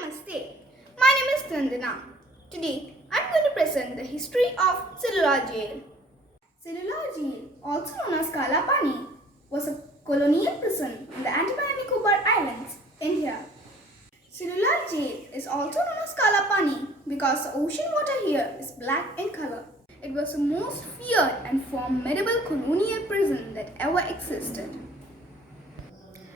Namaste. My name is Tandana. Today I am going to present the history of cellular jail. Cellular jail, also known as Kalapani, was a colonial prison in the Andaman and Nicobar Islands, India. Cellular jail is also known as Kalapani because the ocean water here is black in color. It was the most feared and formidable colonial prison that ever existed.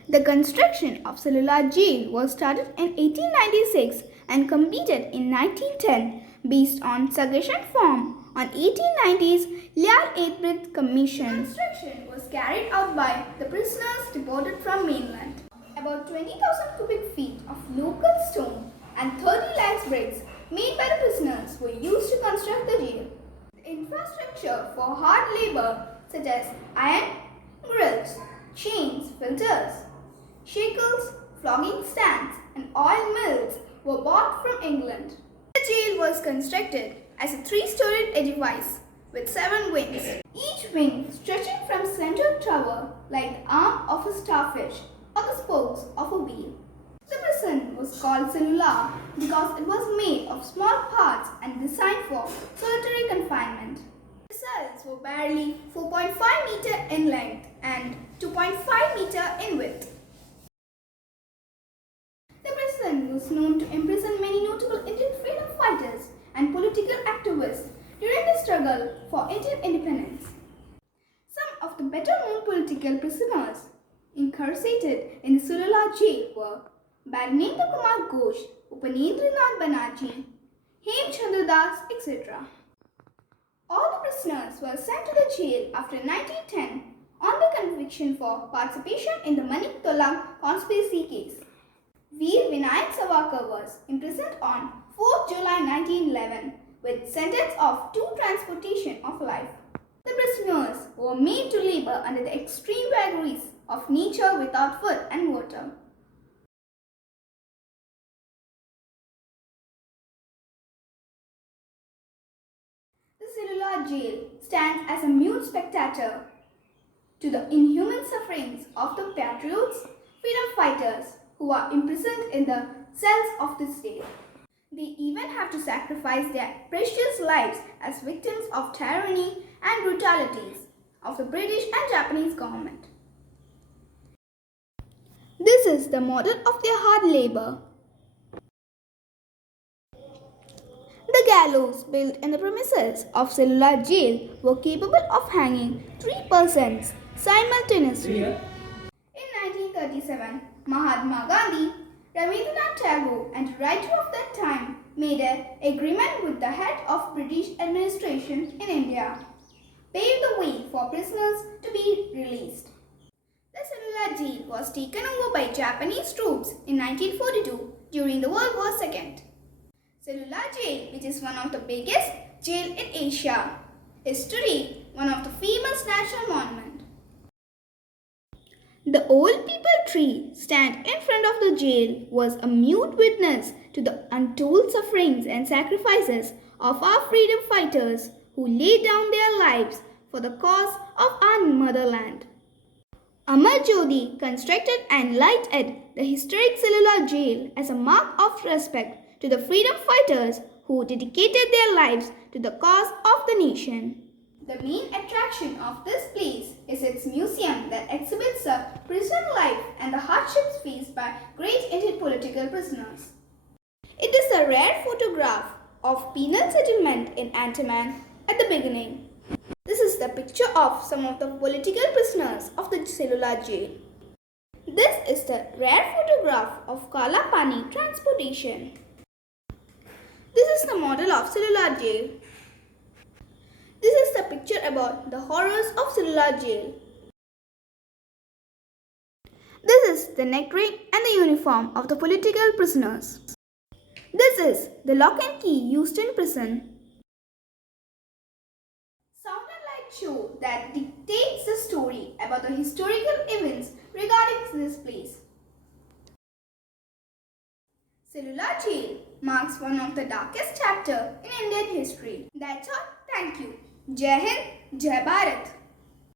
The construction of cellular jail was started in 1896 and completed in 1910 based on suggestion form on 1890's Lial 8th Commission. The construction was carried out by the prisoners deported from mainland. About 20,000 cubic feet of local stone and 30 lakhs bricks made by the prisoners were used to construct the jail. The infrastructure for hard labor such as iron grills, chains, filters, shackles, flogging stands and oil mills were bought from England. The jail was constructed as a three-storied edifice with 7 wings, each wing stretching from central tower like the arm of a starfish or the spokes of a wheel. The prison was called cellular because it was made of small parts and designed for solitary confinement. The cells were barely 4.5 meter in length and 2.5 meter in width. The prison was known to imprison many notable Indian freedom fighters and political activists during the struggle for Indian independence. Some of the better-known political prisoners incarcerated in the cellular jail were Baranendra Kumar Ghosh, Upayendranath Banerjee, Hemchandra Das, etc. All the prisoners were sent to the jail after 1910 on the conviction for participation in the Manik Tolak conspiracy case. Veer Vinayak Savarkar was imprisoned on 4th July 1911 with sentence of 2 transportation of life. The prisoners were made to labor under the extreme vagaries of nature without food and water. The cellular jail stands as a mute spectator to the inhuman sufferings of the patriots, freedom fighters who are imprisoned in the cells of this jail. They even have to sacrifice their precious lives as victims of tyranny and brutalities of the British and Japanese government. This is the model of their hard labor. The gallows built in the premises of cellular jail were capable of hanging 3 persons simultaneously. In 1937, Mahatma Gandhi, Rabindranath Tagore and writer of that time made an agreement with the head of British administration in India, paved the way for prisoners to be released. The cellular jail was taken over by Japanese troops in 1942 during the World War II. Cellular jail, which is one of the biggest jail in Asia, is today one of the famous national monuments. The old people tree stand in front of the jail was a mute witness to the untold sufferings and sacrifices of our freedom fighters who laid down their lives for the cause of our motherland. Amar Jyoti constructed and lighted the historic cellular jail as a mark of respect to the freedom fighters who dedicated their lives to the cause of the nation. The main attraction of this place is its museum that exhibits the prison life and the hardships faced by great Indian political prisoners. It is a rare photograph of penal settlement in Andaman at the beginning. This is the picture of some of the political prisoners of the cellular jail. This is the rare photograph of Kalapani transportation. This is the model of cellular jail. This is the picture about the horrors of cellular jail. This is the neck ring and the uniform of the political prisoners. This is the lock and key used in prison. Sound and light show that dictates the story about the historical events regarding this place. Cellular jail marks one of the darkest chapters in Indian history. That's all. Thank you. Jai Hind, Jai Bharat.